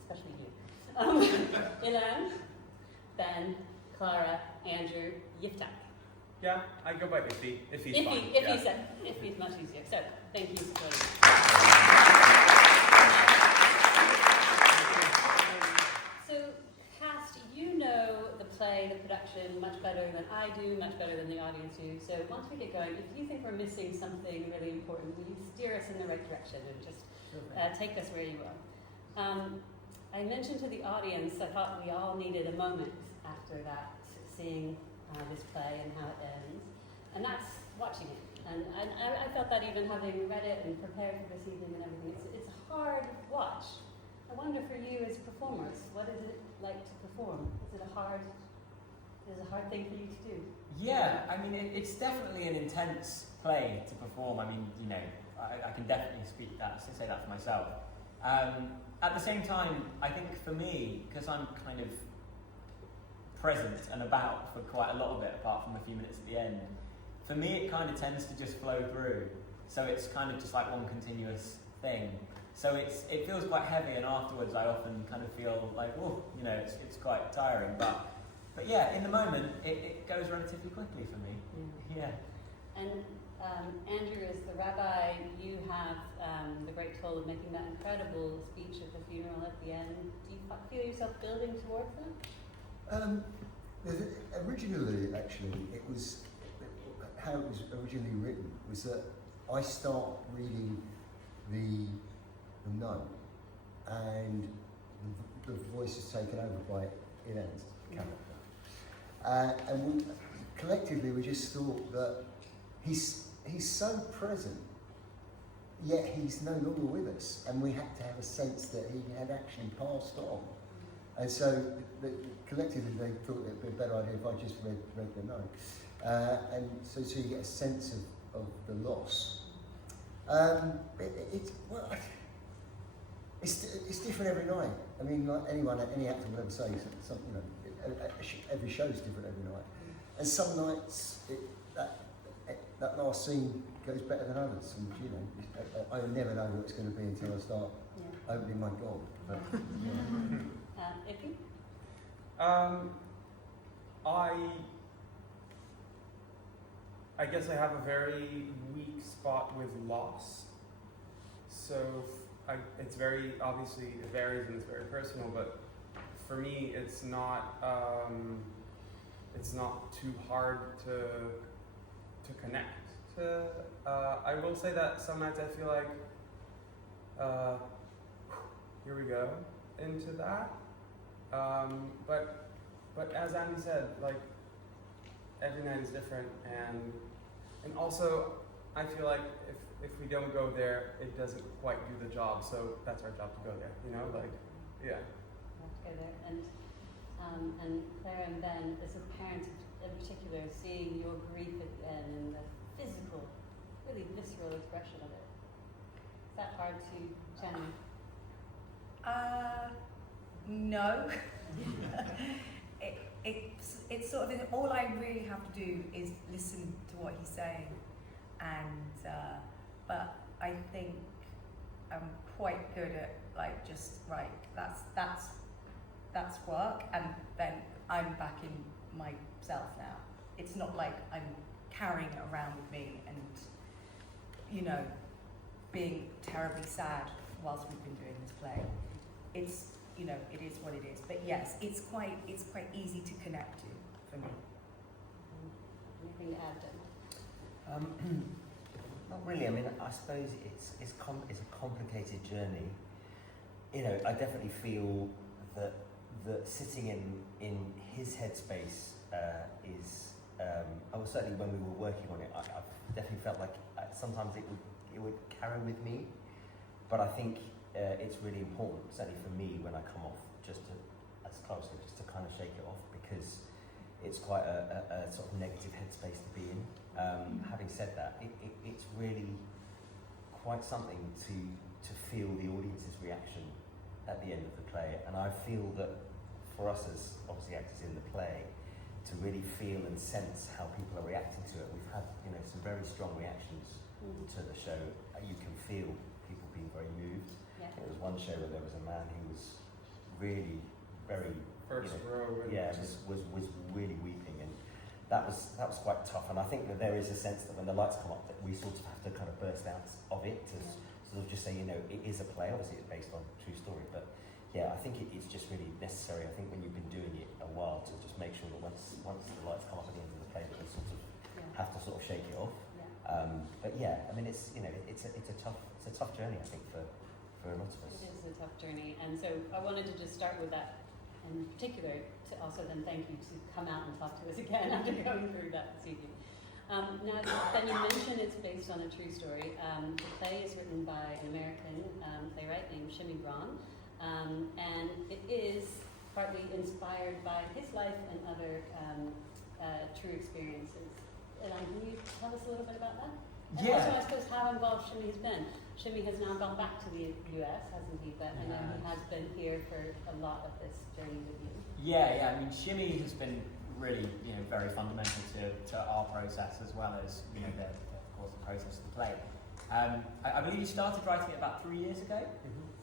especially you. Ilan, Ben, Clara, Andrew, Yiftach. Yeah, I go by Iffy. Iffy's fine. Iffy's much easier. So, thank you for joining us. So, cast, you know the play, the production much better than I do, much better than the audience do. So, once we get going, if you think we're missing something really important, will you steer us in the right direction and just take us where you are? I mentioned to the audience, I thought we all needed a moment after that, seeing this play and how it ends, and that's watching it. And I felt that even having read it and prepared for this evening and everything, it's a hard watch. I wonder for you as performers, what is it like to perform? Is it a hard thing for you to do? Yeah, I mean, it's definitely an intense play to perform. I mean, you know, I can definitely say that for myself. At the same time, I think for me, because I'm kind of present and about for quite a lot of it, apart from a few minutes at the end, for me it kind of tends to just flow through. So it's kind of just like one continuous thing. So it feels quite heavy, and afterwards I often kind of feel like, oh, you know, it's quite tiring. But yeah, in the moment it goes relatively quickly for me. Yeah. And Andrew, as the rabbi, you have the great toll of making that incredible speech at the funeral at the end. Do you feel yourself building towards that? Originally, actually, it was how it was originally written was that I start reading the note, and the voice is taken over by Ilan's character, and collectively we just thought that he's so present, yet he's no longer with us, and we had to have a sense that he had actually passed on. And so collectively they thought it would be a better idea if I just read the note. And so you get a sense of the loss. It's different every night. I mean, like any actor would ever say, every show's different every night. And some nights that last scene goes better than others. And you know, I never know what it's going to be until I start opening my gob. But, Iffy? I guess I have a very weak spot with loss. So it's very, obviously it varies and it's very personal, but for me it's not too hard to connect to. I will say that some nights I feel like, here we go, into that. But as Andy said, like every night is different, and also I feel like if we don't go there, it doesn't quite do the job. So that's our job to go there, you know, like yeah. We have to go there, and Clara and Ben, as a parent in particular, seeing your grief at the end and the physical, really visceral expression of it. Is that hard to channel? No. It's sort of, all I really have to do is listen to what he's saying, and but I think I'm quite good at like just right. That's work, and then I'm back in myself now. It's not like I'm carrying it around with me and, you know, being terribly sad whilst we've been doing this play. It's, you know, it is what it is. But yes, it's quite easy to connect to for me. Anything to add, Dan? Not really. I mean, I suppose it's a complicated journey. You know, I definitely feel that sitting in his headspace is. I was certainly, when we were working on it, I definitely felt like sometimes it would carry with me, but I think it's really important, certainly for me, when I come off, just to, as Clara said, just to kind of shake it off, because it's quite a sort of negative headspace to be in. Having said that, it's really quite something to feel the audience's reaction at the end of the play, and I feel that for us as obviously actors in the play, to really feel and sense how people are reacting to it. We've had, you know, some very strong reactions to the show. You can feel people being very moved. Yeah. There was one show where there was a man who was really very First row. And was really weeping, and that was quite tough. And I think that there is a sense that when the lights come up, that we sort of have to kind of burst out of it to sort of just say, it is a play. Obviously, it's based on a true story, but yeah, I think it's just really necessary. I think when you've been doing it a while, to just make sure that once the lights come up at the end of the play, that we sort of have to sort of shake it off. But yeah, I mean, it's a tough journey, I think, for a lot of us. It is a tough journey, and so I wanted to just start with that in particular, to also then thank you to come out and talk to us again after going through that this evening. Now, then you mentioned it's based on a true story. The play is written by an American playwright named Shimmy Braun, and it is partly inspired by his life and other true experiences. Ilan, can you tell us a little bit about that? And also, I suppose, how involved Shimmy has been. Shimmy has now gone back to the US, hasn't he? But I know he has been here for a lot of this journey with you. Yeah. I mean, Shimmy has been really, very fundamental to our process, as well as, of course, the process of the play. I believe he started writing it about 3 years ago,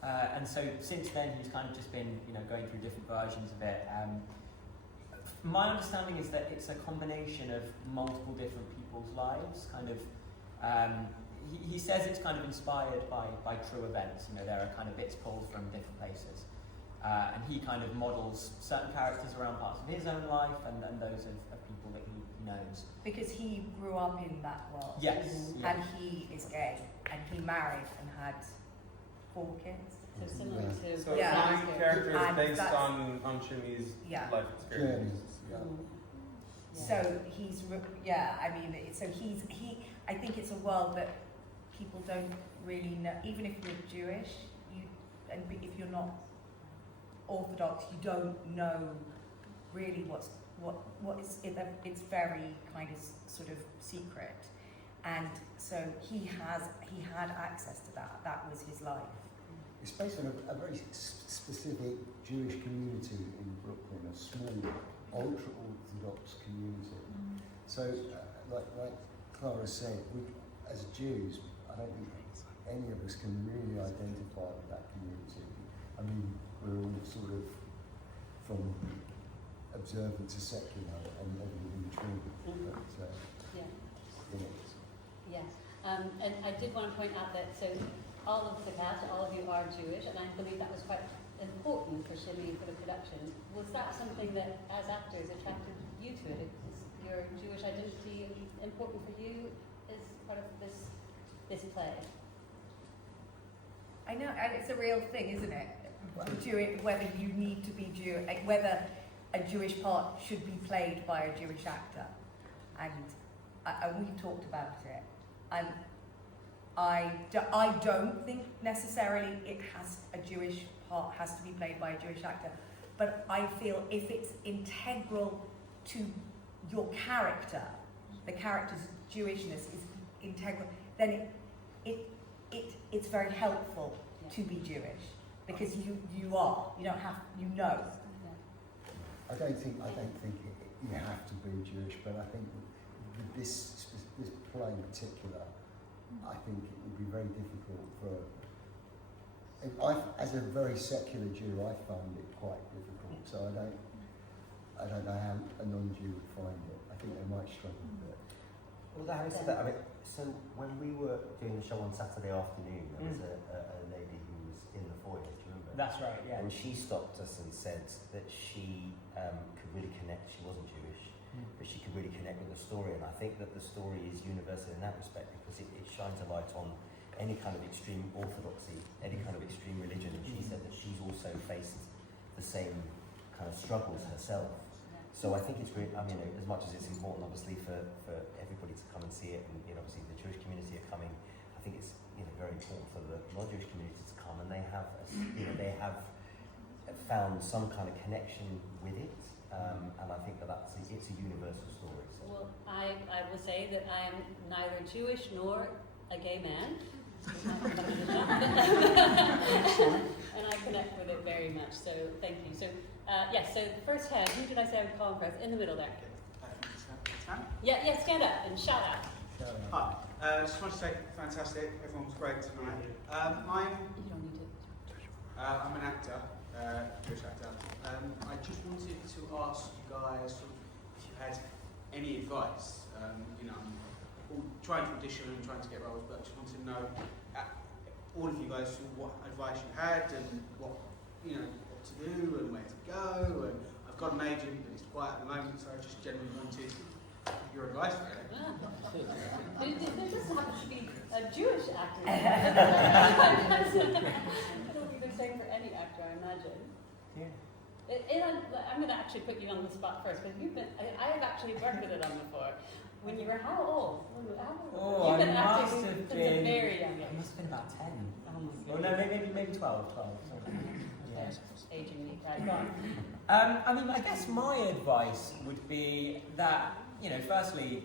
and so since then he's kind of just been, going through different versions of it. My understanding is that it's a combination of multiple different people's lives, kind of. He says it's kind of inspired by true events. There are kind of bits pulled from different places, and he kind of models certain characters around parts of his own life and those of people that he knows. Because he grew up in that world. Yes. And he is gay, and he married and had 4 kids. So similar to... So my character is And based on Shimmy's life experiences. So he's, I think it's a world that people don't really know, even if you're Jewish, and if you're not Orthodox, you don't know really what is, it's very kind of sort of secret. And so he had access to that. That was his life. It's based on a very specific Jewish community in Brooklyn, a small, ultra-Orthodox community. So, like Clara said, as Jews, I don't think any of us can really identify with that community. I mean, we're all sort of from observant to secular and everything in between. But, and I did want to point out that all of the cast, all of you are Jewish, and I believe that was quite important for Shimmy for the production. Was that something that, as actors, attracted you to it? Is your Jewish identity important for you as part of this play? I know, and it's a real thing, isn't it? Whether you need to be Jewish, whether a Jewish part should be played by a Jewish actor, and we've talked about it. And I don't think necessarily a Jewish part has to be played by a Jewish actor, but I feel if it's integral to your character, the character's Jewishness is integral, then it's very helpful to be Jewish, because you don't have, I don't think you have to be Jewish, but I think with this play in particular, I think it would be very difficult as a very secular Jew, I found it quite difficult. So I don't know how a non-Jew would find it. I think they might struggle with it. Well, having said that, so when we were doing the show on Saturday afternoon, there was a lady who was in the foyer. Do you remember? That's right. Yeah. And she stopped us and said that she could really connect. She wasn't Jewish, but she could really connect with the story. And I think that the story is universal in that respect, because it shines a light on any kind of extreme orthodoxy, any kind of extreme religion. And she said that she's also faced the same kind of struggles herself. So I think it's really, as much as it's important, obviously, for everybody to come and see it, and obviously the Jewish community are coming, I think it's very important for the non-Jewish community to come, and they have found some kind of connection with it, and I think it's a universal story. So. Well, I will say that I am neither Jewish nor a gay man. And I connect with it very much, so thank you. So, so the first hand, who did I say I would call him first? In the middle there. Yeah, stand up and shout out. Hi, just want to say fantastic, everyone was great tonight. You don't need to. I'm an actor, Jewish actor. I just wanted to ask you guys sort of, if you had any advice. You know, I'm trying to audition and trying to get roles, but I just wanted to know, all of you guys, what advice you had and what what to do and where to go. And I've got an agent, but it's quiet at the moment, so I just generally wanted your advice. There just happens to be a Jewish actor. It'll be the same for any actor, I imagine. Yeah. I'm going to actually put you on the spot first, because I have actually worked with Ilan before. When you were how old? Oh, You've been I must acting have since been. a very young I age. must have been about 10. Oh my Well, no, maybe 12. Yeah. Aging me, right? Go on. I mean, I guess my advice would be that, firstly,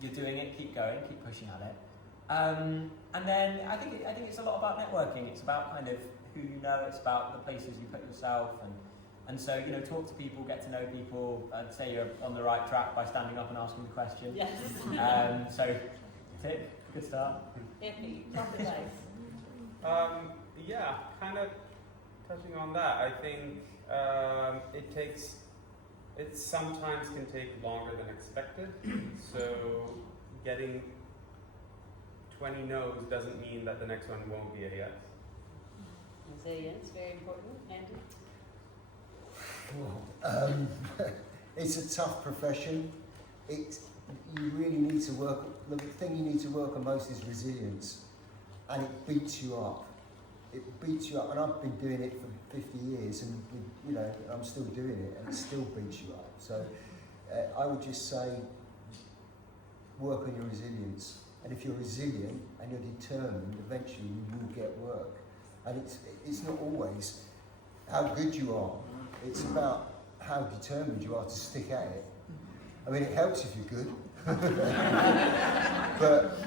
you're doing it, keep going, keep pushing at it. And then I think it's a lot about networking. It's about kind of who you know. It's about the places you put yourself, and so talk to people, get to know people. I'd say you're on the right track by standing up and asking the question. Yes. So, tip, good start. Iffy, top advice. Yeah, kind of touching on that. I think it sometimes can take longer than expected. So getting 20 no's doesn't mean that the next one won't be a yes. Resilience, very important. Andy? It's a tough profession. You really need to work. The thing you need to work on most is resilience, and it beats you up. It beats you up, and I've been doing it for 50 years, and I'm still doing it, and it still beats you up. So I would just say, work on your resilience. And if you're resilient and you're determined, eventually you will get work. And it's not always how good you are. It's about how determined you are to stick at it. I mean, it helps if you're good, but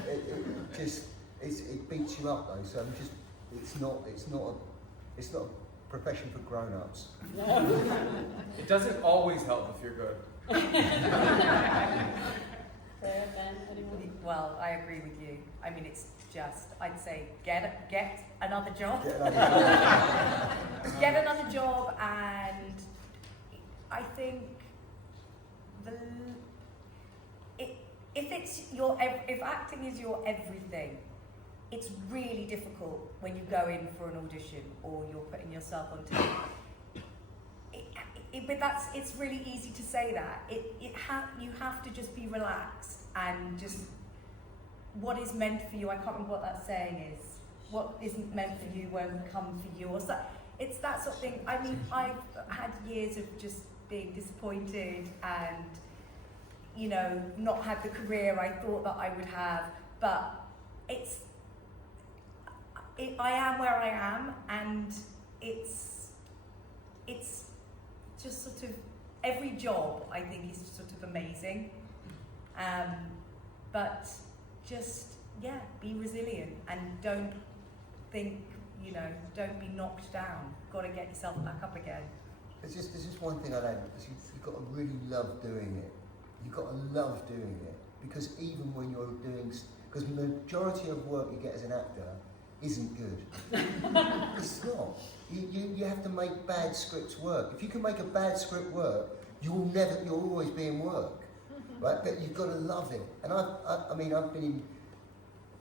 it beats you up though. So it's not a profession for grown-ups. It doesn't always help if you're good. Sarah, Ben, anyone? Well, I agree with you. I mean, it's just, I'd say, get another job. Get another job, and I think if acting is your everything, it's really difficult when you go in for an audition or you're putting yourself on tape. But it's really easy to say that. You have to just be relaxed and just what is meant for you. I can't remember what that saying is. What isn't meant for you won't come for you, or so. It's that sort of thing. I mean, I've had years of just being disappointed and not had the career I thought that I would have. But I am where I am, and it's just sort of every job I think is sort of amazing, but just be resilient and don't think don't be knocked down. Got to get yourself back up again. There's just one thing I'd add. You've got to really love doing it. You've got to love doing it, because even when you're doing, because the majority of work you get as an actor isn't good. It's not. You have to make bad scripts work. If you can make a bad script work, you'll always be in work, right? But you've got to love it. And I've been in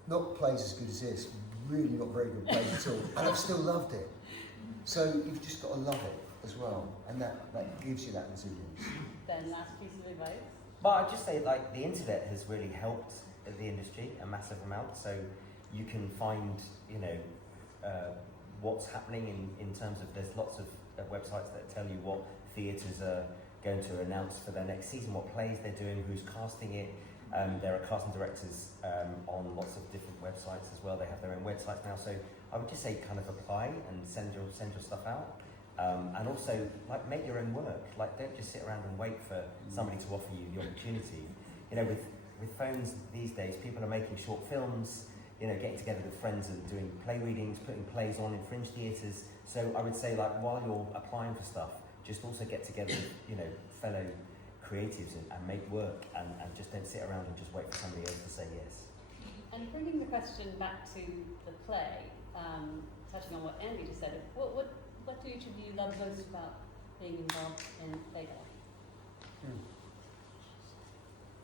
not plays as good as this, really not very good plays at all, and I've still loved it. So you've just got to love it as well, and that gives you that resilience. Then last piece of advice. But I'd just say, the internet has really helped the industry a massive amount. So you can find, what's happening in terms of, there's lots of websites that tell you what theatres are going to announce for their next season, what plays they're doing, who's casting it. There are casting directors on lots of different websites as well. They have their own websites now. So I would just say kind of apply and send your stuff out. And also, make your own work. Don't just sit around and wait for somebody to offer you the opportunity. With phones these days, people are making short films, getting together with friends and doing play readings, putting plays on in fringe theatres. So I would say, while you're applying for stuff, just also get together with, fellow creatives and make work, and just don't sit around and just wait for somebody else to say yes. And bringing the question back to the play, touching on what Andy just said, what what do each of you love most about being involved in Faygele?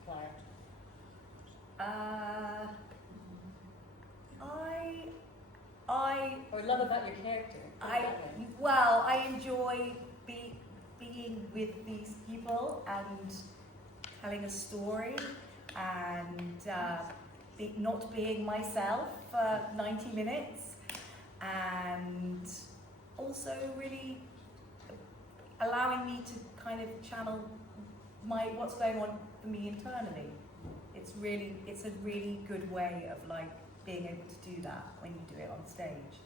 Clara? Or love about your character? I enjoy being with these people and telling a story and not being myself for 90 minutes and also really allowing me to kind of channel what's going on for me internally. It's a really good way of like being able to do that when you do it on stage.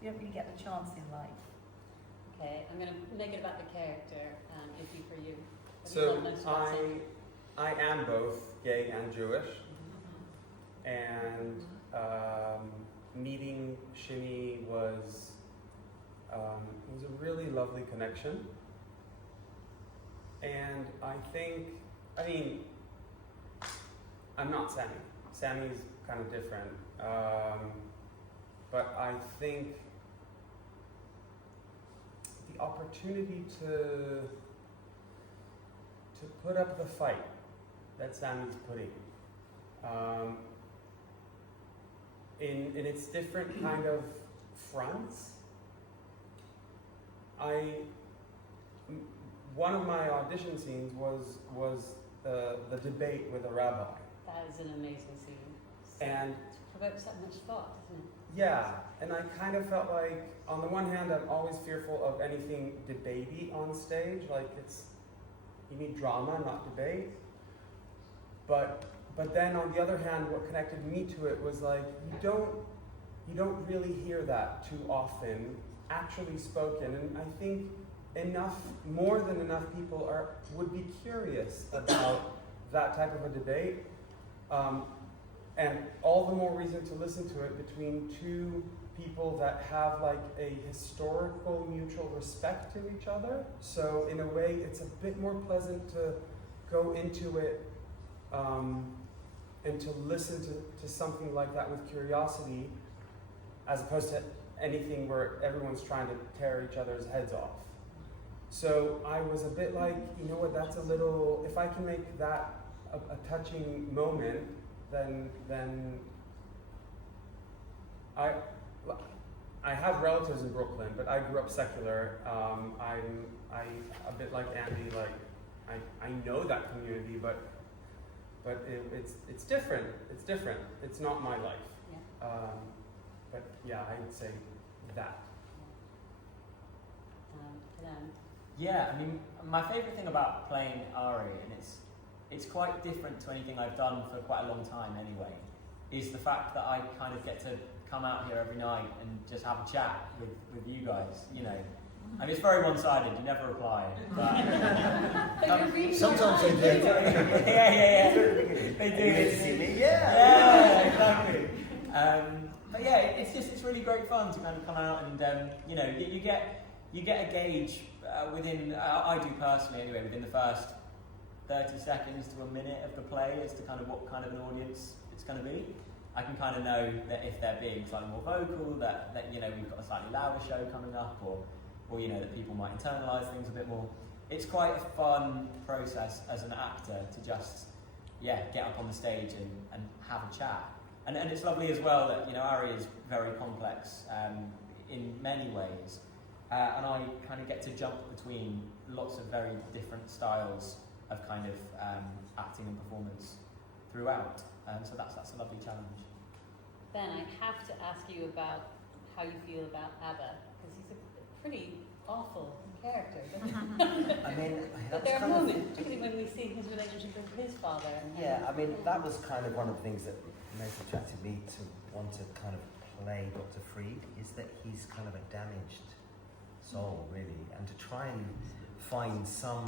You don't really get the chance in life. Okay, I'm going to make it about the character, Iffy, for you. What do you So love most about Sam? I am both gay and Jewish, and meeting Shimmy was a really lovely connection. And I'm not Sammy. Sammy's kind of different, but I think the opportunity to put up the fight that Sammy's putting in its different kind of fronts. One of my audition scenes was the debate with a rabbi. That is an amazing scene. And it provokes so much thought, doesn't it? yeah, and I kind of felt like, on the one hand, I'm always fearful of anything debatey on stage. Like you need drama, not debate. But then on the other hand, what connected me to it was like you don't really hear that too often actually spoken, and I think more than enough people would be curious about that type of a debate, and all the more reason to listen to it between two people that have like a historical mutual respect to each other. So in a way, it's a bit more pleasant to go into it and to listen to something like that with curiosity, as opposed to anything where everyone's trying to tear each other's heads off. So I was a bit like, you know what, that's a little, if I can make that a touching moment, then I have relatives in Brooklyn, but I grew up secular. I'm a bit like Andy, like I know that community, but it's different. It's different. It's not my life. Yeah. But yeah, I'd say that. Ilan? Yeah, I mean, my favourite thing about playing Ari, and it's quite different to anything I've done for quite a long time anyway, is the fact that I kind of get to come out here every night and just have a chat with you guys, you know. I mean, it's very one-sided, you never reply. But, Sometimes they do. yeah. They do. Yeah, exactly. But yeah, it's really great fun to kind of come out and, you know, you get a gauge within, I do personally anyway, within the first 30 seconds to a minute of the play as to kind of what kind of an audience it's going to be. I can kind of know that if they're being slightly more vocal, that you know, we've got a slightly louder show coming up, or you know, that people might internalise things a bit more. It's quite a fun process as an actor to just, get up on the stage and have a chat. And it's lovely as well that, you know, Ari is very complex in many ways. And I kind of get to jump between lots of very different styles of kind of acting and performance throughout. So that's a lovely challenge. Ben, I have to ask you about how you feel about Abba, because he's a pretty awful character, isn't he? I mean, But there are moments, particularly when we see his relationship with his father. Yeah, I mean, that was kind of one of the things that most attracted me to want to kind of play Dr. Freed, is that he's kind of a damaged soul, really, and to try and find some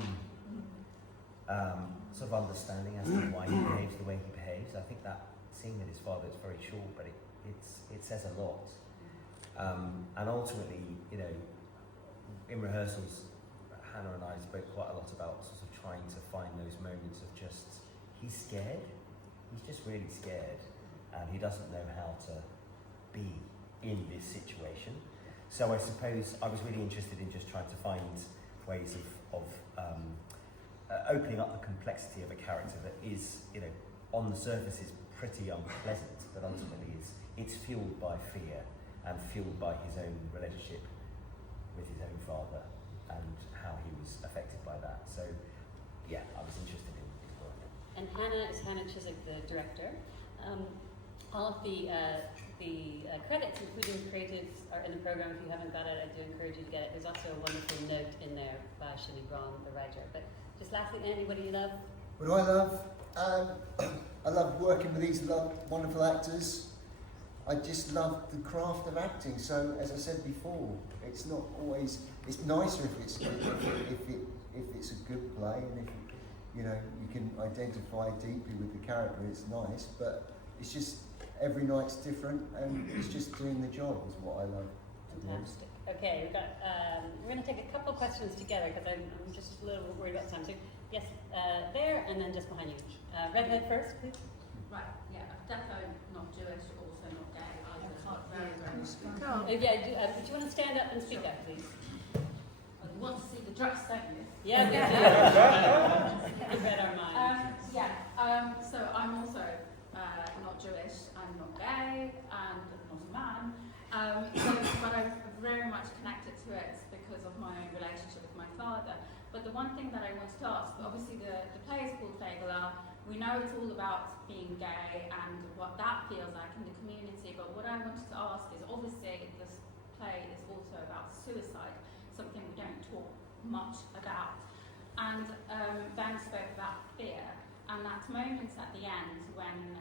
sort of understanding as to why he behaves the way he behaves. I think that scene with his father is very short, but it says a lot. And ultimately, you know, in rehearsals, Hannah and I spoke quite a lot about sort of trying to find those moments of just, he's scared, he's just really scared, and he doesn't know how to be in this situation. So I suppose I was really interested in just trying to find ways of opening up the complexity of a character that is, you know, on the surface is pretty unpleasant, but ultimately it's fueled by fear and fueled by his own relationship with his own father and how he was affected by that. So, yeah, I was interested in his work. And Hannah Chiswick, the director. All of the credits, including creatives, are in the program. If you haven't got it, I do encourage you to get it. There's also a wonderful note in there by Shimmy Braun, the writer. But just lastly, anybody you love? What do I love? I love working with these wonderful actors. I just love the craft of acting. So, as I said before, it's not always. It's nicer if it's a good play, and if you know you can identify deeply with the character. It's nice, but it's just every night's different, and it's just doing the job is what I love to do. Fantastic. Okay, we're going to take a couple of questions together because I'm just a little worried about time. So, yes, there, and then just behind you. Redhead first, please. Right, yeah, defo not Jewish, also not gay either. Very, very much. Do you want to stand up and speak up, please? You want to see the dress, don't you? Yeah, we do. You read our minds. So I'm also not Jewish, I'm not gay, and not a man. But I've very much connected to it because of my own relationship with my father. But the one thing that I wanted to ask, obviously the play is called Faygele. We know it's all about being gay and what that feels like in the community, but what I wanted to ask is, obviously this play is also about suicide, something we don't talk much about. And Ben spoke about fear, and that moment at the end when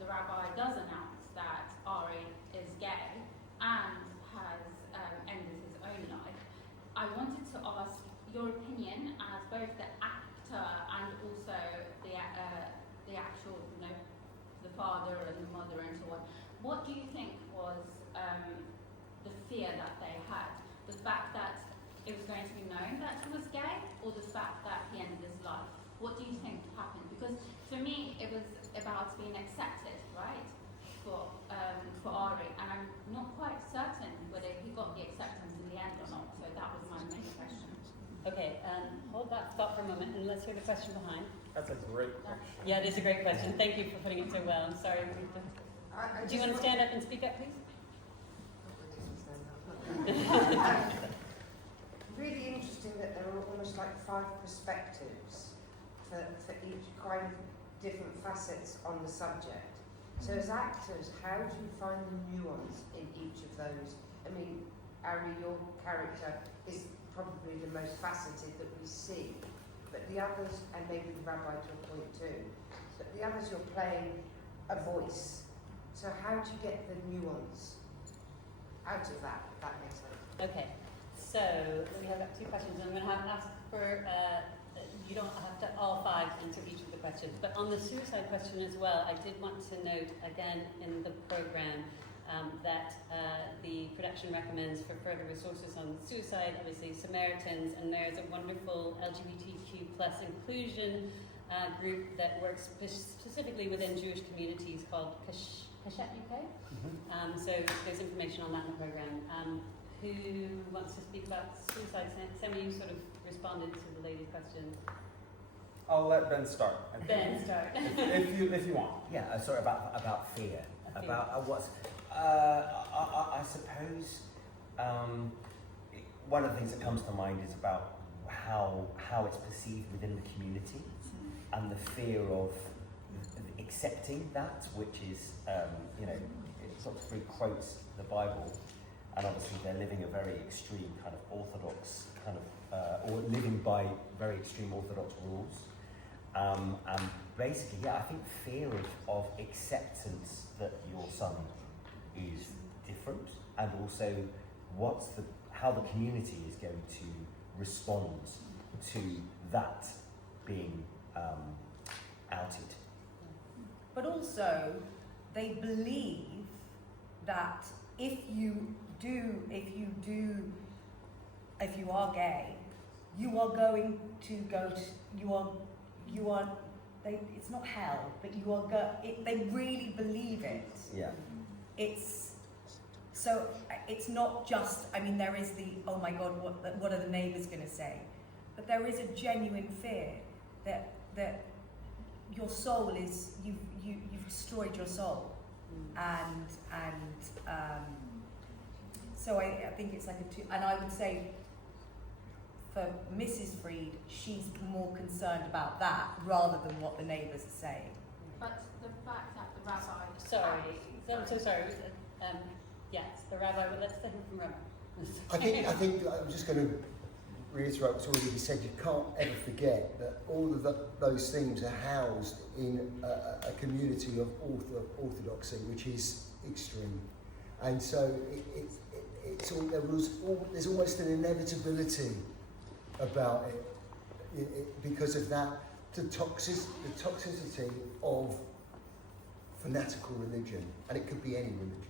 the rabbi does announce that Ari is gay and has ended his own life. I wanted to ask your opinion as both the actor and also the actual, you know, the father and the mother and so on. What do you think was the fear that they had? The fact that it was going to be known that he was gay, or the fact that he ended his life? What do you think happened? Because for me, it was about being accepted, right, for Ari, and I'm not quite certain whether he got the acceptance in the end or not. So that was my main question. Okay, hold that thought for a moment and let's hear the question behind. That's a great question. Yeah, it is a great question. Thank you for putting it so well. I'm sorry. Do you want to stand up and speak up, please? Really interesting that there are almost like 5 perspectives for each kind of different facets on the subject. So as actors, how do you find the nuance in each of those? I mean, Ari, your character is probably the most faceted that we see, but the others, and maybe the rabbi to a point too, but the others you're playing a voice. So how do you get the nuance out of that, if that makes sense? Okay, so we have 2 questions, and I'm going to have to ask for, you don't have to all 5 answer each of the questions, but on the suicide question as well, I did want to note again in the program that the production recommends for further resources on suicide, obviously Samaritans, and there's a wonderful LGBTQ plus inclusion group that works specifically within Jewish communities called Kashet UK. So there's information on that in the program. Who wants to speak about suicide? Sammy, you sort of responded to the lady's question. I'll let Ben start. Ben, start. if you want. Yeah, sorry, about fear. About what's... I suppose one of the things that comes to mind is about how it's perceived within the community and the fear of accepting that, which is, you know, it sort of quotes the Bible, and obviously they're living a very extreme kind of orthodox kind of, or living by very extreme orthodox rules. And basically, yeah, I think fear of acceptance that your son is different, and also how the community is going to respond to that being outed. But also, they believe that if you are gay, you are going to go to, it's not hell, but they really believe it. Yeah. It's So it's not just, I mean, there is the, oh my God, what are the neighbours going to say? But there is a genuine fear that your soul is, you've destroyed your soul. So I think it's like a two, and I would say for Mrs. Freed, she's more concerned about that rather than what the neighbours are saying. But the fact that the rabbi... I'm so sorry. Yes, the rabbi, but let's take him from rabbi. I think I'm just going to reiterate what's already been said. You can't ever forget that all of those themes are housed in a community of orthodoxy, which is extreme. And so there's almost an inevitability about it because of that, the toxicity of fanatical religion, and it could be any religion.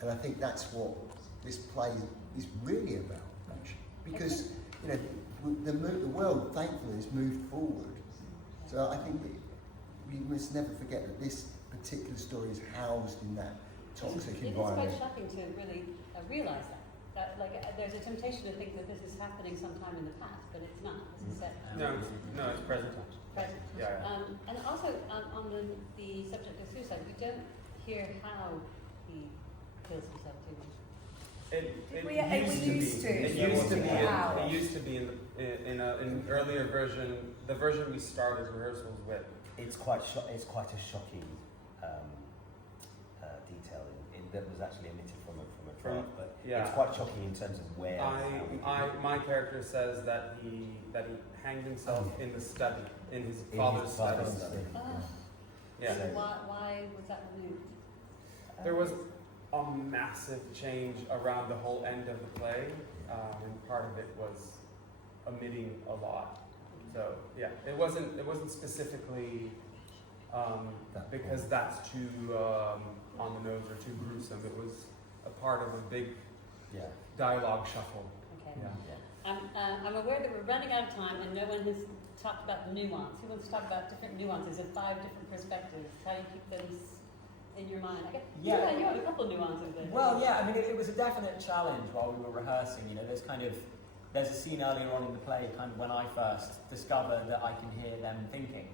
And I think that's what this play is really about, actually, because the world, thankfully, has moved forward. So I think we must never forget that this particular story is housed in that toxic environment. It is quite shocking to really realise that. There's a temptation to think that this is happening sometime in the past, but it's not. This is set. No, it's present. Present. Yeah. And also on the subject of suicide, we don't hear how he kills himself too much. It used to be in an earlier version, the version we started rehearsals with. It's quite a shocking detail that was actually omitted from a draft, but it's quite shocking in terms of where. My character says that he hanged himself in the study, in his father's study. Yeah. So why was that removed? There was a massive change around the whole end of the play, and part of it was omitting a lot. So yeah, it wasn't specifically because that's too on the nose or too gruesome. It was a part of a big dialogue shuffle. Okay. Yeah. I'm aware that we're running out of time, and no one has talked about nuance. Who wants to talk about different nuances of 5 different perspectives? How do you keep those in your mind? I guess you have a couple of nuances there. Well, yeah, I mean, it was a definite challenge while we were rehearsing. There's a scene earlier on in the play, kind of when I first discovered that I can hear them thinking.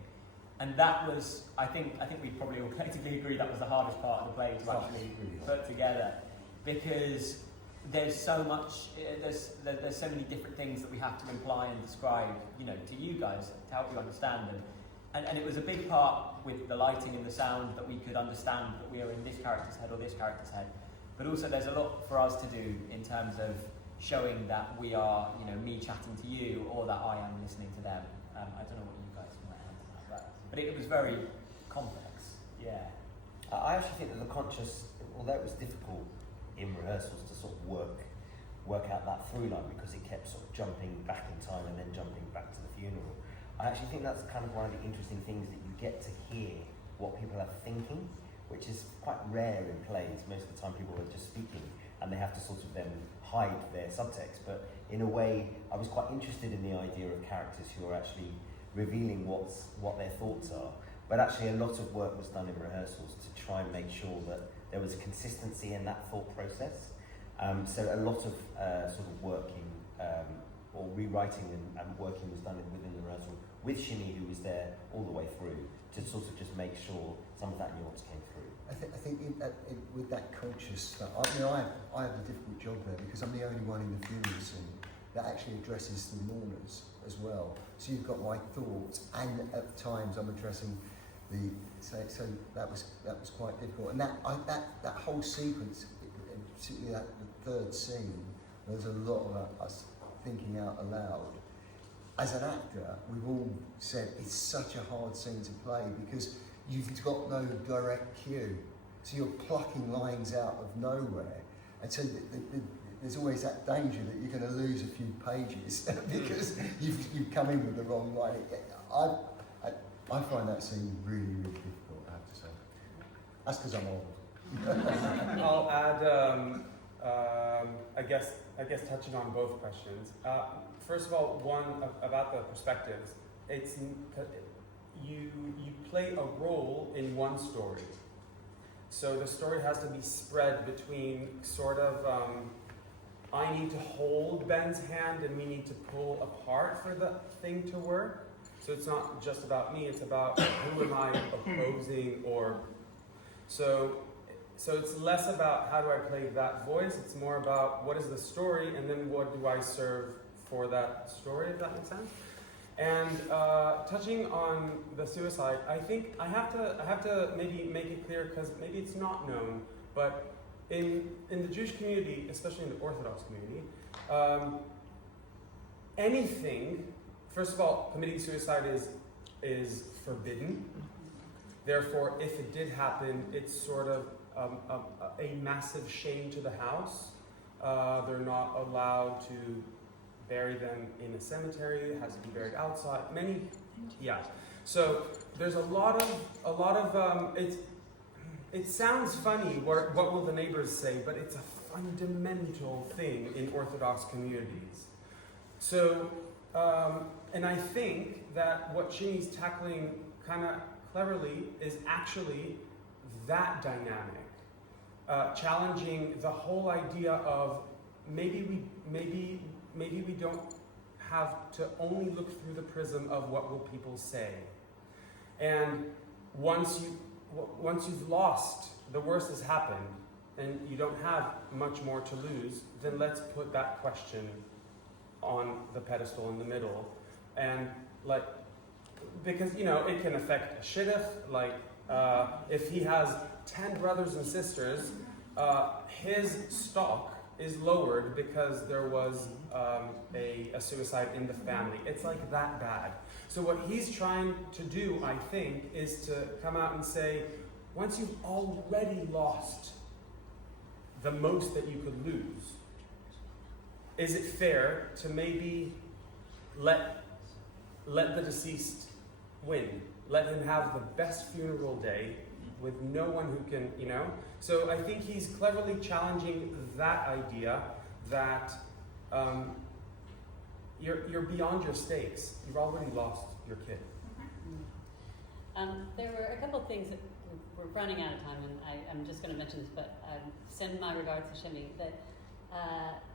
And that was, I think we probably all collectively agree that was the hardest part of the play to actually put together, because there's so much, there's so many different things that we have to imply and describe, to you guys to help you understand them. And it was a big part with the lighting and the sound that we could understand that we are in this character's head or this character's head. But also there's a lot for us to do in terms of showing that we are, me chatting to you or that I am listening to them. I don't know what you guys might add to that, but it was very complex. Yeah. I actually think that the conscious, although it was difficult in rehearsals to sort of work out that through line because it kept sort of jumping back in time and then jumping back to the funeral, I actually think that's kind of one of the interesting things, that you get to hear what people are thinking, which is quite rare in plays. Most of the time people are just speaking and they have to sort of then hide their subtext. But in a way, I was quite interested in the idea of characters who are actually revealing what their thoughts are. But actually a lot of work was done in rehearsals to try and make sure that there was a consistency in that thought process. So a lot of sort of working or rewriting and working was done within the rehearsal with Shimmy, who was there all the way through, to sort of just make sure some of that nuance came through. I think with that conscious stuff, I have a difficult job there because I'm the only one in the funeral scene that actually addresses the mourners as well. So you've got my thoughts, and at times I'm addressing so that was quite difficult. And that whole sequence, particularly the third scene, there's a lot of us thinking out aloud. As an actor, we've all said it's such a hard scene to play because you've got no direct cue. So you're plucking lines out of nowhere. And so there's always that danger that you're going to lose a few pages because you've come in with the wrong line. I find that scene really, really difficult, I have to say. That's because I'm old. I'll add, I guess touching on both questions. First of all, one about the perspectives. You play a role in one story. So the story has to be spread between sort of, I need to hold Ben's hand and we need to pull apart for the thing to work. So it's not just about me, it's about who am I opposing or... So it's less about how do I play that voice, it's more about what is the story and then what do I serve for that story, if that makes sense. And touching on the suicide, I think I have to maybe make it clear because maybe it's not known, but in the Jewish community, especially in the Orthodox community, anything, first of all, committing suicide is forbidden. Therefore, if it did happen, it's sort of a massive shame to the house. They're not allowed to bury them in a cemetery. It has to be buried outside. So there's a lot of it sounds funny. What will the neighbors say? But it's a fundamental thing in Orthodox communities. So, and I think that what Shimmy's tackling kind of cleverly is actually that dynamic, challenging the whole idea of maybe we don't have to only look through the prism of what will people say. And once you've lost, the worst has happened, and you don't have much more to lose, then let's put that question on the pedestal in the middle. And because it can affect a shidduch, if he has 10 brothers and sisters, his stock is lowered because there was a suicide in the family. It's like that bad. So what he's trying to do, I think, is to come out and say, once you've already lost the most that you could lose, is it fair to maybe let the deceased win? Let him have the best funeral day with no one who can, So I think he's cleverly challenging that idea that you're beyond your stakes. You've already lost your kid. There were a couple of things that we're running out of time, and I'm just going to mention this, but send my regards to Shimmy. That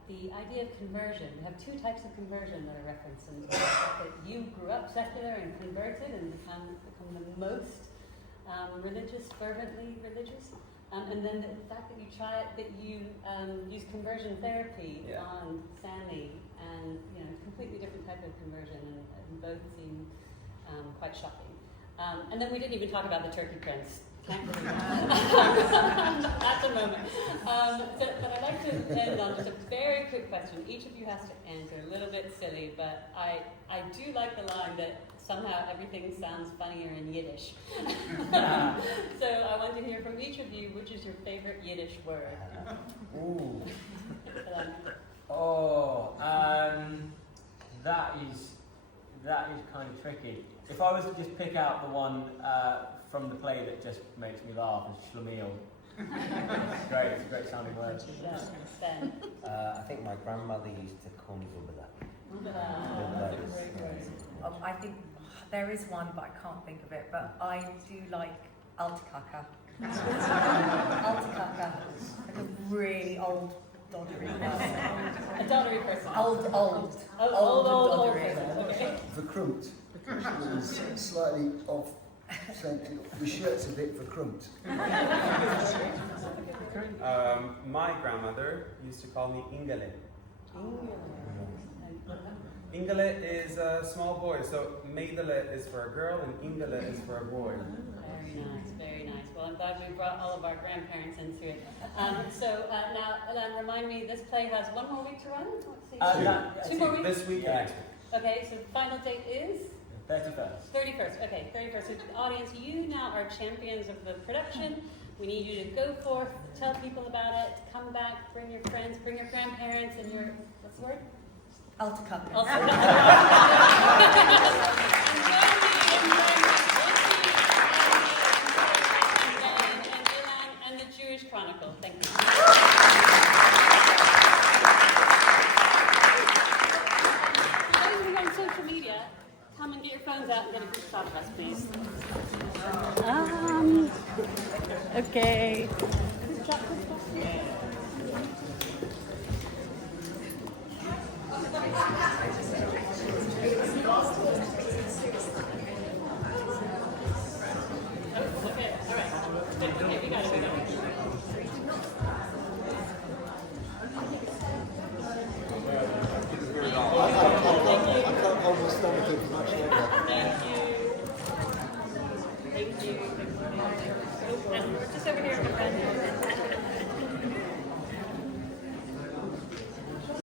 the idea of conversion, we have two types of conversion that are referenced in the book. That you grew up secular and converted and become the most religious, fervently religious, and then the fact that you use conversion therapy on Stanley, and completely different type of conversion, and both seem quite shocking. And then we didn't even talk about the Turkey Prince. That's a moment. But I'd like to end on just a very quick question. Each of you has to answer, a little bit silly, but I do like the line that somehow everything sounds funnier in Yiddish. So I want to hear from each of you, which is your favorite Yiddish word? Ooh. That is kind of tricky. If I was to just pick out the one from the play that just makes me laugh, it's Schlemiel. It's a great sounding word. Ben. I think my grandmother used to call me Bubala. I think there is one, but I can't think of it. But I do like Altkaka. Altkaka, like a really old doddery person. A doddery person. Old doddery. Okay. Verkrumt. It's slightly off center. The shirt's a bit verkrumt. My grandmother used to call me Ingele. Ingele is a small boy, so Meidele is for a girl and Ingele is for a boy. Very nice. Well, I'm glad we brought all of our grandparents into it. Now, Ilan, remind me, this play has one more week to run? Two more weeks? This week and next week. Okay, so the final date is? 31st, okay, 31st. So the audience, you now are champions of the production. We need you to go forth, tell people about it, come back, bring your friends, bring your grandparents, and your, what's the word? Altkaka. And the Jewish Chronicle. Thank you. Those who are on social media, come and get your phones out and get a group shot of us, please. Okay. I can't hold my stomach in for much longer. Thank you. And we're just over here at the front.